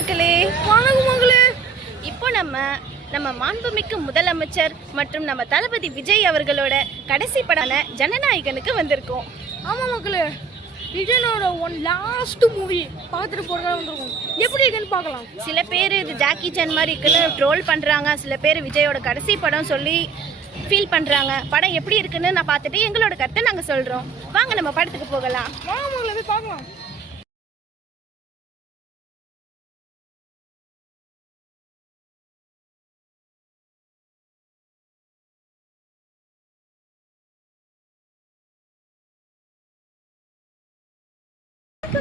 மக்களே. வணக்கம் மக்களே. இப்போ நம்ம மாண்புமிக்க முதலமைச்சர் மற்றும் நம்ம தளபதி விஜய் அவர்களோட கடைசி படான ஜனநாயகனுக்கு வந்திருக்கோம். ஆமாம் மக்களே, விஜயனோட லாஸ்ட் மூவி பார்த்துட்டு போகிறதா வந்திருக்கோம். எப்படி இருக்குன்னு பார்க்கலாம். சில பேர் இது ஜாக்கி சான் மாதிரி இருக்குன்னு ட்ரோல் பண்ணுறாங்க, சில பேர் விஜயோட கடைசி படம் சொல்லி ஃபீல் பண்ணுறாங்க. படம் எப்படி இருக்குன்னு நான் பார்த்துட்டு எங்களோட கருத்தை நாங்கள் சொல்கிறோம். வாங்க நம்ம படத்துக்கு போகலாம். வாங்க மக்களே, போய் பார்க்கலாம்.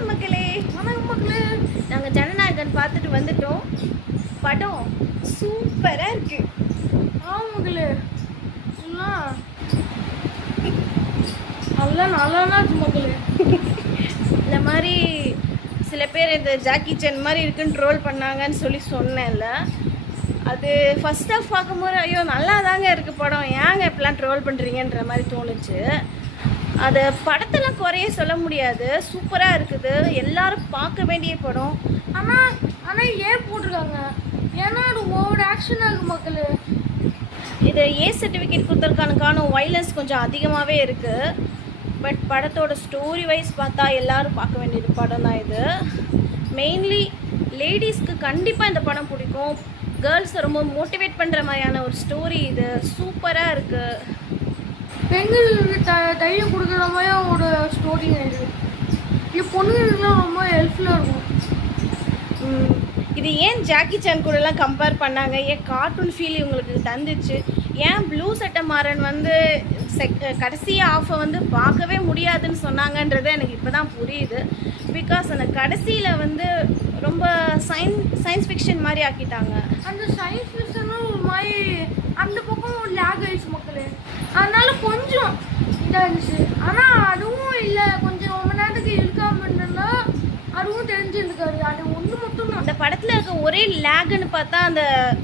மக்களே வணக்கம் மக்களே. நாங்கள் ஜனநாயகன் பார்த்துட்டு வந்துட்டோம். படம் சூப்பராக இருக்கு. ஆமாம் மக்களே, நல்லா இருக்கு மக்களே. இந்த மாதிரி சில பேர் இந்த ஜாக்கி சான் மாதிரி இருக்குன்னு ட்ரோல் பண்ணாங்கன்னு சொல்லி சொன்னேன்ல, அது ஃபர்ஸ்ட் ஆஃப் பார்க்கும்போது ஐயோ நல்லா தாங்க இருக்குது படம், ஏங்க இப்படிலாம் ட்ரோல் பண்ணுறீங்கன்ற மாதிரி தோணுச்சு. அது படத்தெல்லாம் குறைய சொல்ல முடியாது, சூப்பராக இருக்குது, எல்லாரும் பார்க்க வேண்டிய படம். ஆனால் ஏன் போட்டிருக்காங்க, ஏன்னா அது ஓவர் ஆக்ஷன் ஆகும் மக்களே. இது ஏ சர்டிஃபிகேட் கொடுத்துருக்கானுக்கான வைலன்ஸ் கொஞ்சம் அதிகமாகவே இருக்குது. பட் படத்தோட ஸ்டோரி வைஸ் பார்த்தா எல்லாரும் பார்க்க வேண்டியது படம் தான் இது. மெயின்லி லேடிஸ்க்கு கண்டிப்பாக இந்த படம் பிடிக்கும். கேர்ள்ஸை ரொம்ப மோட்டிவேட் பண்ணுற மாதிரியான ஒரு ஸ்டோரி இது. சூப்பராக இருக்குது. பெண்களுக்கு தைரியம் கொடுக்குற மாதிரி ஒரு ஸ்டோரிங்க இது. இது பொண்ணுங்களுக்குலாம் ரொம்ப ஹெல்ப்ஃபுல்லாக இருக்கும். இது ஏன் ஜாக்கி சான் கூடலாம் கம்பேர் பண்ணாங்க, ஏன் கார்ட்டூன் ஃபீல் இவங்களுக்கு தந்துச்சு, ஏன் ப்ளூ சட்டை மாறன் வந்து கடைசி ஆஃபை வந்து பார்க்கவே முடியாதுன்னு சொன்னாங்கன்றது எனக்கு இப்போ தான் புரியுது. பிகாஸ் அந்த கடைசியில் வந்து ரொம்ப சயின்ஸ் ஃபிக்ஷன் மாதிரி ஆக்கிட்டாங்க. அந்த சயின்ஸ் ஃபிக்ஷனும் ஒரு மாதிரி அந்த பக்கம் ஒரு லேக் ஆயிடுச்சு மக்களே. அதனால கொஞ்சம் இதாக இருந்துச்சு. ஆனால் அதுவும் இல்லை, கொஞ்சம் ரொம்ப நேரத்துக்கு இருக்காம இருந்ததுன்னா அதுவும் தெரிஞ்சிருக்காரு. அது ஒன்று மட்டும் தான் அந்த படத்தில் இருக்க ஒரே லேகுன்னு பார்த்தா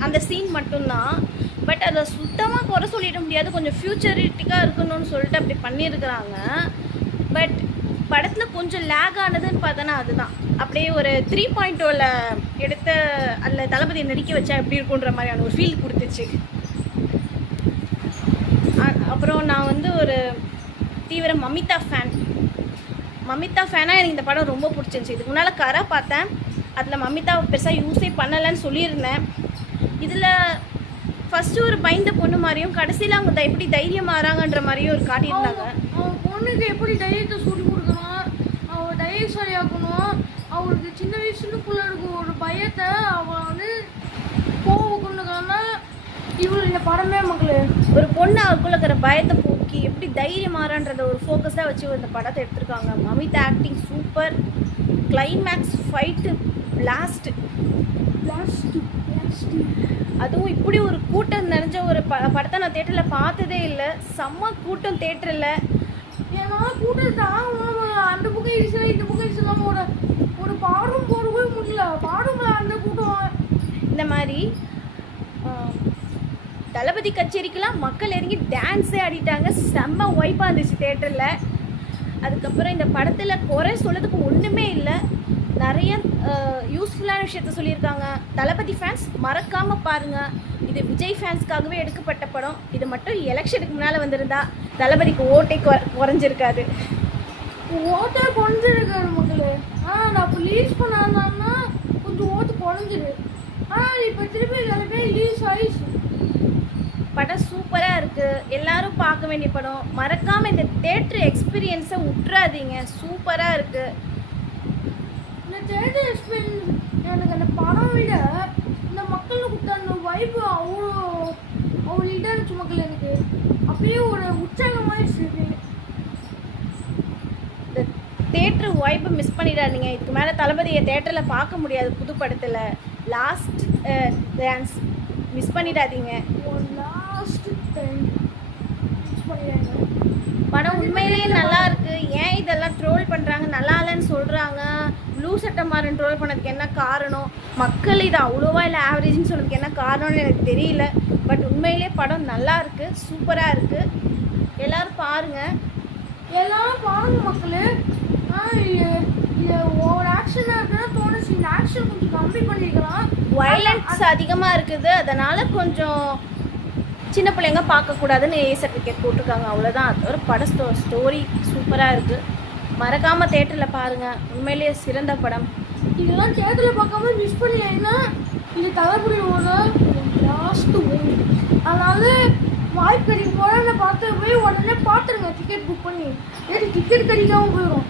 அந்த சீன் மட்டும்தான். பட் அதை சுத்தமாக குறை சொல்லிட முடியாது, கொஞ்சம் ஃப்யூச்சரிட்டிக்காக இருக்கணும்னு சொல்லிட்டு அப்படி பண்ணியிருக்கிறாங்க. பட் படத்தில் கொஞ்சம் லேக் ஆனதுன்னு பார்த்தோன்னா அதுதான். அப்படியே ஒரு 3.0 எடுத்த அதில் தளபதியை நடிக்க வச்சா எப்படி இருக்குன்ற மாதிரியான ஒரு ஃபீல் கொடுத்துச்சு. அப்புறம் நான் வந்து ஒரு தீவிர மமிதா ஃபேனாக எனக்கு இந்த படம் ரொம்ப பிடிச்சிருந்துச்சி. இதுக்கு முன்னால் கரா பார்த்தேன், அதில் மமிதாவை பெருசாக யூஸே பண்ணலைன்னு சொல்லியிருந்தேன். இதில் ஃபஸ்ட்டு ஒரு பயந்த பொண்ணு மாதிரியும் கடைசியில் அவங்க எப்படி தைரியம் மாறாங்கன்ற மாதிரியும் ஒரு காட்டியிருந்தாங்க. அவன் பொண்ணுக்கு எப்படி தைரியத்தை சொல்லி கொடுக்கணும், அவள் தைரியசாலியாக்கணும், அவளுக்கு சின்ன வயசுக்குள்ளே இருக்கும் ஒரு பயத்தை அவள் வந்து போகணுக்கான இவ்வளோ இந்த படமே மக்களே. ஒரு பொண்ணு அவளுக்குள்ள இருக்கிற பயத்தை போக்கி எப்படி தைரியம் மாறான்றத ஒரு ஃபோக்கஸாக வச்சு இந்த படத்தை எடுத்திருக்காங்க. Mamitha acting super, climax fight blast. அதுவும் இப்படி ஒரு கூட்டம் நிறைஞ்ச ஒரு படத்தை நான் தேட்டரில் பார்த்ததே இல்லை. செம்ம கூட்டம் தேட்டரில். ஏன்னா கூட்டத்தை அந்த புக்கை இடிச்சல இந்த புக்கை இடிச்சலாம் ஒரு பாடும் போடவே முடியல. பாடுங்களா அந்த கூட்டம். இந்த மாதிரி தளபதி கச்சேரிக்கெலாம் மக்கள் இறங்கி டான்ஸே ஆடிட்டாங்க. செம்ம வைப்பாக இருந்துச்சு தேட்டரில். அதுக்கப்புறம் இந்த படத்தில் குறை சொல்லதுக்கு ஒன்றுமே இல்லை, நிறைய யூஸ்ஃபுல்லான விஷயத்த சொல்லியிருக்காங்க. தளபதி ஃபேன்ஸ் மறக்காமல் பாருங்கள். இது விஜய் ஃபேன்ஸ்க்காகவே எடுக்கப்பட்ட படம். இது மட்டும் எலெக்ஷனுக்கு முன்னால் வந்திருந்தா தளபதிக்கு ஓட்டை குறைஞ்சிருக்காது. ஓட்டை குறைஞ்சிருக்காரு மக்களே. ஆனால் நான் இப்போ லீஸ் பண்ணாங்கன்னா கொஞ்சம் ஓட்டு குறைஞ்சிரு. ஆனால் இப்போ திருப்பி எல்லாமே லீஸ் ஆயிடுச்சு. படம் சூப்பராக இருக்குது, எல்லாரும் பார்க்க வேண்டிய படம். மறக்காமல் இந்த தேட்டர் எக்ஸ்பீரியன்ஸை விட்டுறாதீங்க, சூப்பராக இருக்குது. இந்த தேட்டர் எக்ஸ்பீரியன்ஸ் எனக்கு அந்த படம் விட இந்த மக்களுக்கு கொடுத்த அந்த வைப்பு அவ்வளோ இதாக இருந்துச்சு மக்கள். எனக்கு அப்படியே ஒரு உற்சாகமாகிடுச்சு. இந்த தேட்டர் வைப்பை மிஸ் பண்ணிடாதீங்க. இதுக்கு மேலே தளபதியை தேட்டரில் பார்க்க முடியாது. புது படத்தில் லாஸ்ட் டான்ஸ் மிஸ் பண்ணிடாதீங்க. படம் உண்மையிலேயே நல்லா இருக்கு. ஏன் இதெல்லாம் ட்ரோல் பண்ணுறாங்க, நல்லா இல்லைன்னு சொல்கிறாங்க. ப்ளூ சட்டை மாறன் ட்ரோல் பண்ணதுக்கு என்ன காரணம், மக்கள் இது அவ்வளோவா இல்லை ஆவரேஜ்னு சொல்கிறதுக்கு என்ன காரணம்னு எனக்கு தெரியல. பட் உண்மையிலே படம் நல்லா இருக்குது, சூப்பராக இருக்குது. எல்லோரும் பாருங்கள் மக்களே. ஓவர் ஆக்ஷனாக இருக்குன்னா தோணுச்சு. இந்த ஆக்ஷன் கொஞ்சம் கம்மி பண்ணியிருக்கலாம். வயலன்ஸ் அதிகமாக இருக்குது, அதனால் கொஞ்சம் சின்ன பிள்ளைங்க பார்க்கக்கூடாதுன்னு ஏ சர்டிஃபிகேட் போட்டிருக்காங்க, அவ்வளோதான். அது ஒரு பட ஸ்டோரி சூப்பராக இருக்குது. மறக்காமல் தேட்டரில் பாருங்கள், உண்மையிலேயே சிறந்த படம். இதெல்லாம் தேட்டரில் பார்க்காம மிஸ் பண்ணலைன்னா இது தளபதியோட லாஸ்ட்டு மூவி. அதனால வாய்ப்பு கிடைக்கும் போல நான் பார்த்து போய் உடனே பார்த்துருங்க டிக்கெட் புக் பண்ணி. ஏன்னா டிக்கெட் கிடைக்காம போயிடும்.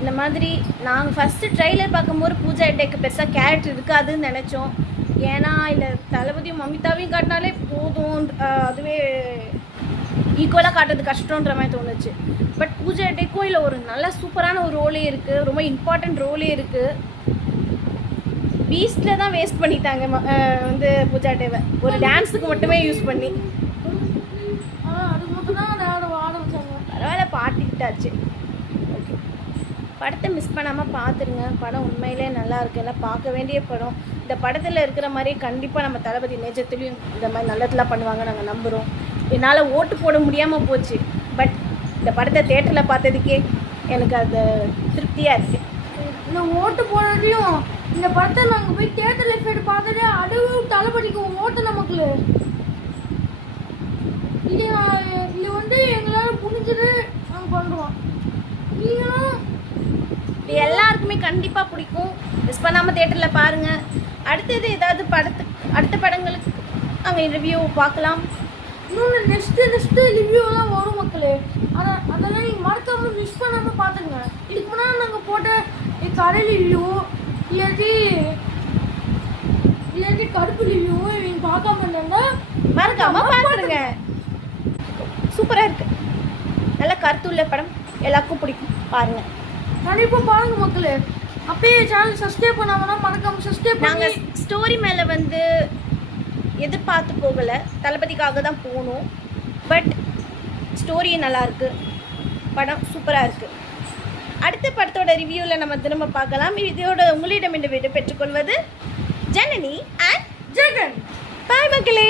இந்த மாதிரி நாங்கள் ஃபஸ்ட்டு ட்ரெய்லர் பார்க்கும்போது பூஜா ஹெக்டேக்கு பெருசாக கேரக்டர் இருக்காதுன்னு நினச்சோம். ஏன்னா இல்லை தளபதியும் மமிதாவையும் காட்டினாலே போதும், அதுவே ஈக்குவலாக காட்டுறது கஷ்டன்ற மாதிரி தோணுச்சு. பட் பூஜா ஹெக்டேக்கும் இல்லை ஒரு நல்ல சூப்பரான ஒரு ரோலே இருக்குது, ரொம்ப இம்பார்ட்டண்ட் ரோலே இருக்குது. பீஸ்டில் தான் வேஸ்ட் பண்ணிட்டாங்க வந்து பூஜா ஹெக்டேவை ஒரு டான்ஸுக்கு மட்டுமே யூஸ் பண்ணி. அது மட்டும் தான் ஆட வச்சாங்க. பரவாயில்ல, பாட்டிக்கிட்டாச்சு. ஓகே, படத்தை மிஸ் பண்ணாமல் பார்த்துருங்க. படம் உண்மையிலே நல்லா இருக்கு, எல்லாம் பார்க்க வேண்டிய படம். இந்த படத்தில் இருக்கிற மாதிரி கண்டிப்பாக நம்ம தளபதி நிஜத்துலேயும் இந்த மாதிரி நல்லதெல்லாம் பண்ணுவாங்க நாங்கள் நம்புகிறோம். என்னால் ஓட்டு போட முடியாமல் போச்சு, பட் இந்த படத்தை தேட்டரில் பார்த்ததுக்கே எனக்கு அது திருப்தியாக இருக்குது. இந்த ஓட்டு போடுறதையும் இந்த படத்தை நாங்கள் போய் தேட்டரில் எஃபெக்ட் பார்த்துட்டு அதுவும் தளபதிக்கு ஓட்டு நமக்கு இது வந்து எங்களால் புரிஞ்சது நாங்கள் பண்ணுறோம். நீங்களும் இது எல்லாருக்குமே கண்டிப்பாக பிடிக்கும். மிஸ் பண்ணாமல் தேட்டரில் பாருங்கள். அடுத்தது ஏதாவது அடுத்த படங்களுக்கு நாங்கள் ரிவ்யூ பார்க்கலாம். இன்னொன்று நெக்ஸ்ட்டு ரிவ்யூலாம் வரும் மக்களே. அதெல்லாம் நீங்கள் மறக்காமல் மிஸ் பண்ணாமல் பார்த்துங்க. இதுக்கு முன்னாடி நாங்கள் போட்ட கடை ரிவ்யூ இல்லாட்டி கருப்பு ரிவ்யூ நீங்கள் பார்க்காம இருந்தா மறக்காமல் பார்த்துருங்க. சூப்பராக இருக்குது, நல்ல கருத்துள்ள படம், எல்லாருக்கும் பிடிக்கும், பாருங்கள். கண்டிப்பாக பாருங்க மக்களே. அப்பயே சேனல் சப்ஸ்கிரைப் பண்ணாங்கன்னா மறக்காமல் சப்ஸ்கிரைப். நாங்கள் ஸ்டோரி மேலே வந்து எதிர்பார்த்து போகலை, தளபதிக்காக தான் போகணும். பட் ஸ்டோரி நல்லாயிருக்கு, படம் சூப்பராக இருக்குது. அடுத்த படத்தோட ரிவ்யூவில் நம்ம திரும்ப பார்க்கலாம். இதோட உங்களிடம் இந்த வீடு பெற்றுக்கொள்வது ஜனனி அண்ட் ஜெகன். பாய் மக்களே.